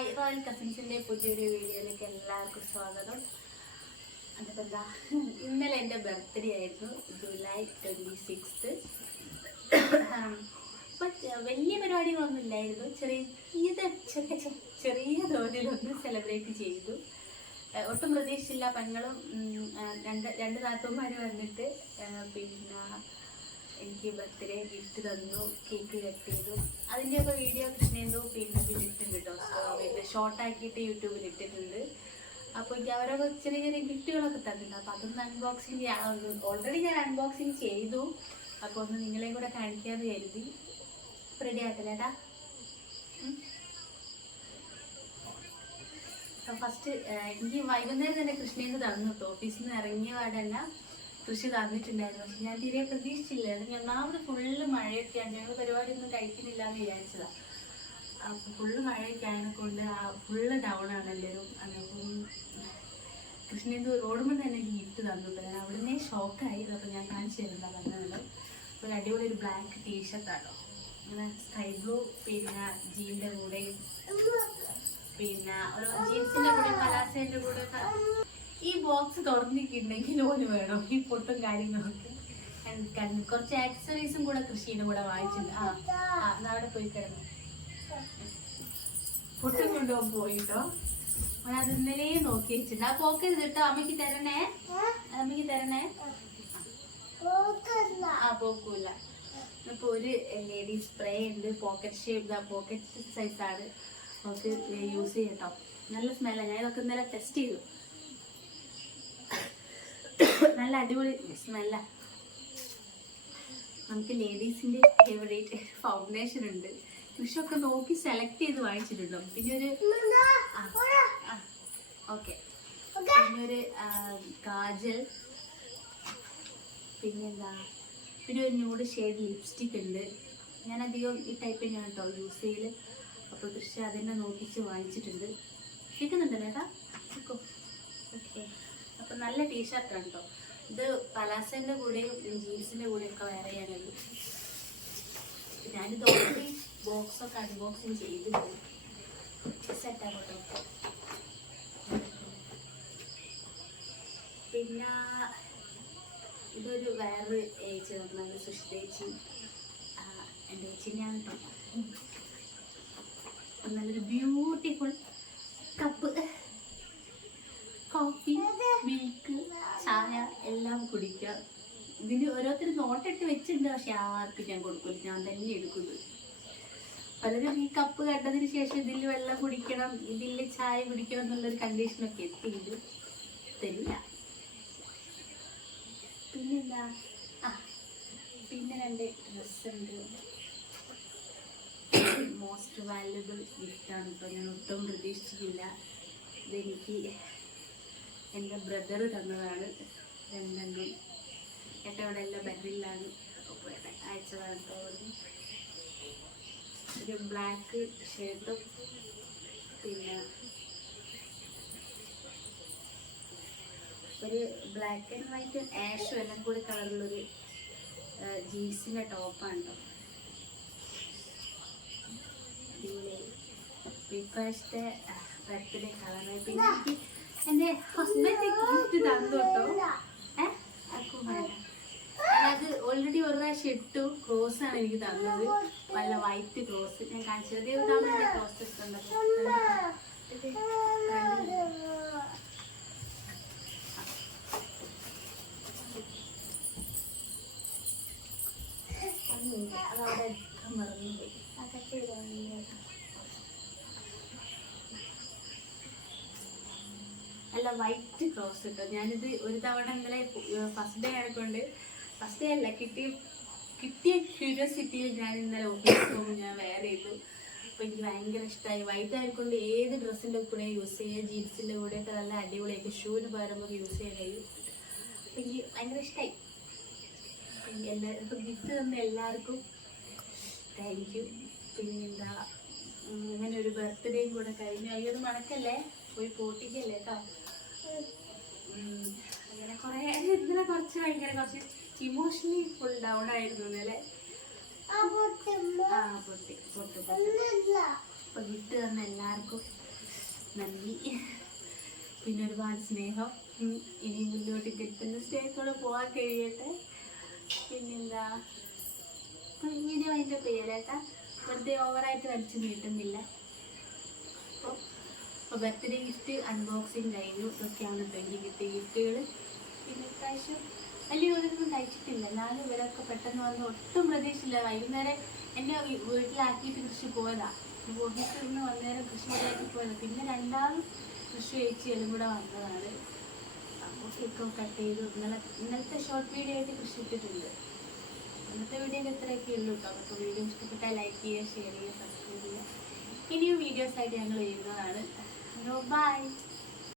Hi, royal കസിൻസിൻ്റെ പുതിയൊരു വീഡിയോയിലേക്ക് എല്ലാവർക്കും സ്വാഗതം. അതിപ്പോൾ എന്താ, ഇന്നലെ എൻ്റെ ബർത്ത്ഡേ ആയിരുന്നു, ജൂലൈ 26. അപ്പം വലിയ പരിപാടികളൊന്നും ഇല്ലായിരുന്നു, ചെറിയ തോതിലൊന്ന് സെലിബ്രേറ്റ് ചെയ്തു. ഒട്ടും പ്രതീക്ഷിച്ചില്ല. പെങ്ങളും രണ്ട് നാത്തൂന്മാർ വന്നിട്ട് പിന്നെ എനിക്ക് ബർത്ത്ഡേ ഗിഫ്റ്റ് തന്നു, കേക്ക് കട്ട് ചെയ്തു. അതിൻ്റെയൊക്കെ വീഡിയോ കൃഷ്ണേന്ദു പിന്നെ ഇട്ടിട്ടുണ്ട് കേട്ടോ, ഷോർട്ടാക്കിയിട്ട് യൂട്യൂബിൽ ഇട്ടിട്ടുണ്ട്. അപ്പോൾ എനിക്ക് അവരൊക്കെ ചെറിയ ചെറിയ ഗിഫ്റ്റുകളൊക്കെ തന്നിട്ടുണ്ട്. അപ്പോൾ അതൊന്ന് അൺബോക്സിങ് ഓൾറെഡി ഞാൻ അൺബോക്സിങ് ചെയ്തു. അപ്പോൾ ഒന്ന് നിങ്ങളെയും കൂടെ കാണിക്കാമെന്ന് കരുതി. റെഡി ആക്കല്ലേട്ടാ. ഫസ്റ്റ് എനിക്ക് വൈകുന്നേരം തന്നെ കൃഷ്ണേന്ദു തന്നു കേട്ടോ. ഓഫീസിൽ നിന്ന് ഇറങ്ങിയ പാടല്ല കൃഷി തന്നിട്ടുണ്ടായിരുന്നു. പക്ഷെ ഞാൻ തീരെ പ്രതീക്ഷിച്ചില്ലായിരുന്നു. ഞാൻ ഒന്നാമത് ഫുള്ള് മഴയൊക്കെയാണ്, ഞങ്ങൾ പരിപാടിയൊന്നും കഴിക്കുന്നില്ല എന്ന് വിചാരിച്ചതാണ്. അപ്പം ഫുള്ള് മഴയൊക്കെ ആയതിനെക്കൊണ്ട് ഫുള്ള് ഡൗൺ ആണ് എല്ലാവരും. അപ്പം കൃഷ്ണേന്ദു റോഡുമ്പോൾ തന്നെ എനിക്ക് ഗിഫ്റ്റ് തന്നു. ഞാൻ അവിടുന്ന് ഷോക്കായി. അപ്പോൾ ഞാൻ കാണിച്ചു തരുന്നതാണ് പറഞ്ഞത്. ഒരു അടിപൊളി ഒരു ബ്ലാക്ക് ടീഷർട്ടാണോ, അങ്ങനെ സ്കൈ ബ്ലൂ, പിന്നെ ജീൻ്റെ കൂടെയും പിന്നെ ഒരു ജീൻസിൻ്റെ കൂടെ പലാസേൻ്റെ കൂടെ. ഈ ബോക്സ് തുറന്നിട്ടുണ്ടെങ്കിൽ ഓന് വേണം ഈ പൊട്ടും കാര്യങ്ങളൊക്കെ. കുറച്ച് ആക്സസറീസും കൂടെ കൃഷിയുടെ കൂടെ വാങ്ങിച്ചിട്ടുണ്ട്. അവിടെ പോയി കിടന്നു പൊട്ടും കൊണ്ടുപോകാൻ പോയിട്ടോ. അത് ഇന്നലെ നോക്കി വെച്ചിട്ടുണ്ട്. ആ പോക്കരുത് കേട്ടോ, അമ്മയ്ക്ക് തരണേ, അമ്മയ്ക്ക് തരണേ. പോക്കൂല. ഇപ്പൊ ഒരു ലേഡീസ് സ്പ്രേ ഉണ്ട്, പോക്കറ്റ് ഷേപ്പ്, പോക്കറ്റ് സൈസാണ് നമുക്ക് യൂസ് ചെയ്യട്ടോ. നല്ല സ്മെല്ലാണ്. ഞാൻ ഇതൊക്കെ ഇന്നലെ ടെസ്റ്റ് ചെയ്തു. നല്ല അടിപൊളി സ്മെല്ല. നമുക്ക് ലേഡീസിന്റെ ഫേവറേറ്റ് ഫൗണ്ടേഷൻ ഉണ്ട്. വിഷൊക്കെ നോക്കി സെലക്ട് ചെയ്ത് വാങ്ങിച്ചിട്ടുണ്ടോ. പിന്നെ ഒരു ഓക്കെ, പിന്നെ ഒരു കാജൽ, പിന്നെന്താ, പിന്നെ ഒരു ന്യൂഡ് ഷെയ്ഡ് ലിപ്സ്റ്റിക് ഉണ്ട്. ഞാനധികം ഈ ടൈപ്പ് തന്നെയാണ് കേട്ടോ യൂസ് ചെയ്യൽ. അപ്പോൾ കൃഷി അതിനെ നോക്കിച്ച് വാങ്ങിച്ചിട്ടുണ്ട്. കേൾക്കുന്നുണ്ടല്ലോ ഏട്ടാ, കേൾക്കോ? ഓക്കെ. അപ്പം നല്ല ടീഷർട്ടാണ് കേട്ടോ. ഇത് പലാസൻ്റെ കൂടെയും ജീൻസിൻ്റെ കൂടെയൊക്കെ വേറെ ചെയ്യാനുള്ളൂ. ഞാനിത് ഓൾറെഡി ബോക്സൊക്കെ അൺബോക്സിങ് ചെയ്തിട്ടുണ്ട്. സെറ്റാണ് കേട്ടോ. പിന്നെ ഇതൊരു വേറെ ഏച്ചി തന്നത്, സുഷിതേച്ചി, എൻ്റെ ഏച്ചിനെയാണ് കേട്ടോ. നല്ലൊരു ബ്യൂട്ടിഫുൾ കപ്പ്, കോഫി, മിൽക്ക്, ചായ എല്ലാം കുടിക്കുക. ഇതിന് ഓരോരുത്തർ നോട്ടിട്ട് വെച്ചിട്ടുണ്ട്, പക്ഷെ ആർക്കും ഞാൻ കൊടുക്കില്ല, ഞാൻ തന്നെ എടുക്കുന്നത്. പലരും ഈ കപ്പ് കണ്ടതിന് ശേഷം ഇതിൽ വെള്ളം കുടിക്കണം, ഇതിൽ ചായ കുടിക്കണം എന്നുള്ളൊരു കണ്ടീഷനൊക്കെ എത്തിയത് തരില്ല. പിന്നെന്താ, പിന്നെ രണ്ട് ഡ്രസ്സുണ്ട്. മോസ്റ്റ് വാല്യുബിൾ ഗിഫ്റ്റാണ് ഇപ്പോൾ. ഞാൻ ഒട്ടും പ്രതീക്ഷിച്ചിട്ടില്ല. ഇതെനിക്ക് എൻ്റെ ബ്രദർ തന്നതാണ്. രണ്ടെണ്ണം ഏട്ടൻ ഇവിടെ എല്ലാം ബഹറിലാണ്, അപ്പോൾ അയച്ചതാണ് തോന്നി. ഒരു ബ്ലാക്ക് ഷർട്ടും പിന്നെ ഒരു ബ്ലാക്ക് ആൻഡ് വൈറ്റ് ആഷും എല്ലാം കൂടി കളറുള്ളൊരു ജീൻസിൻ്റെ ടോപ്പാണ് കേട്ടോ. ഇപ്പോഴത്തെ ബർത്ത്ഡേ കളറ്. പിന്നെ എനിക്ക് എൻ്റെ ഹസ്ബൻഡ് ഗിഫ്റ്റ് തന്നു കേട്ടോ. അത് ഓൾറെഡി ഒരു പ്രാവശ്യം ഇട്ടു. ക്രോസാണ് എനിക്ക് തന്നത്, നല്ല വൈറ്റ് ക്രോസ്. ഞാൻ കാണിച്ചത് നമ്മുടെ ക്രോസ് ഇട്ടുണ്ടല്ലോ. അതവിടെ മറന്നുപോയി. നല്ല വൈറ്റ് ക്രോസ് കിട്ടും. ഞാനിത് ഒരു തവണ ഇന്നലെ ഫസ്റ്റ് ഡേ ആയിക്കൊണ്ട്, ഫസ്റ്റ് ഡേ അല്ല, കിട്ടിയ ക്യൂരിയോസിറ്റിയിൽ ഞാൻ ഇന്നലെ ഓഫീസിൽ പോകുമ്പോൾ ഞാൻ വെയർ ചെയ്തു. അപ്പോൾ എനിക്ക് ഭയങ്കര ഇഷ്ടമായി. വൈറ്റ് ആയിക്കൊണ്ട് ഏത് ഡ്രസ്സിൻ്റെ കൂടെ യൂസ് ചെയ്യുക, ജീൻസിൻ്റെ കൂടെയൊക്കെ നല്ല അടിപൊളിയായിട്ട് ഷൂവിന് പകരം യൂസ് ചെയ്യാൻ കഴിയും. അപ്പോൾ എനിക്ക് ഭയങ്കര ഇഷ്ടമായി. എല്ലാവർക്കും ഗിഫ്റ്റ് തന്ന എല്ലാവർക്കും താങ്ക് യു. പിന്നെന്താ, അങ്ങനെ ഒരു ബർത്ത്ഡേയും കൂടെ കഴിഞ്ഞു. അയ്യോ അത് മണക്കല്ലേ, പോയി പൊട്ടിക്കല്ലേ കേട്ടോ. അങ്ങനെ കുറേ ഇന്നലെ കുറച്ച് ഇമോഷണലി ഫുൾ ഡൗൺ ആയിരുന്നു ഇന്നലെ. പൊട്ടി. അപ്പോൾ ഗിഫ്റ്റ് തന്ന എല്ലാവർക്കും നന്ദി. പിന്നെ ഒരുപാട് സ്നേഹം. ഇനി മുന്നോട്ട് കിട്ടുന്ന സ്നേഹത്തോടെ പോകാൻ കഴിയട്ടെ. പിന്നെന്താ, വീഡിയോ അതിൻ്റെ പേരേട്ടാ വെറുതെ ഓവറായിട്ട് വലിച്ചു നീട്ടുന്നില്ല. അപ്പോൾ ബർത്ത്ഡേ ഗിഫ്റ്റ് അൺബോക്സിങ് കഴിഞ്ഞു. ഇതൊക്കെയാണ് എനിക്ക് കിട്ടിയ ഗിഫ്റ്റുകൾ. പിന്നെ ഇപ്രാവശ്യം വലിയ ഒന്നും കഴിച്ചിട്ടില്ല. എന്നാലും ഇവരൊക്കെ പെട്ടെന്ന് വന്ന് ഒട്ടും പ്രതീക്ഷയില്ല. വൈകുന്നേരം എന്നെ വീട്ടിലാക്കിയിട്ട് കൃഷി പോയതാണ്. ഓഫീസിൽ നിന്ന് വന്നേരം കൃഷി ശരിയാക്കി പോയത്. പിന്നെ രണ്ടാളും കൃഷി ചേച്ചിയെല്ലാം കൂടെ വന്നതാണ്. അപ്പോൾ കേക്കൊക്കെ കട്ട് ചെയ്തു. ഇന്നലത്തെ ഷോർട്ട് വീഡിയോ ആയിട്ട് കൃഷി ഇട്ടിട്ടുണ്ട്. ഇന്നത്തെ വീഡിയോയിൽ ഇത്രയൊക്കെ ഉള്ളൂ കേട്ടോ. അപ്പോൾ വീഡിയോ ഇഷ്ടപ്പെട്ടാൽ ലൈക്ക് ചെയ്യുക, ഷെയർ ചെയ്യുക, സബ്സ്ക്രൈബ് ചെയ്യുക. ഇനിയും വീഡിയോസായിട്ട് ഞങ്ങൾ വരുന്നതാണ്. ബൈ.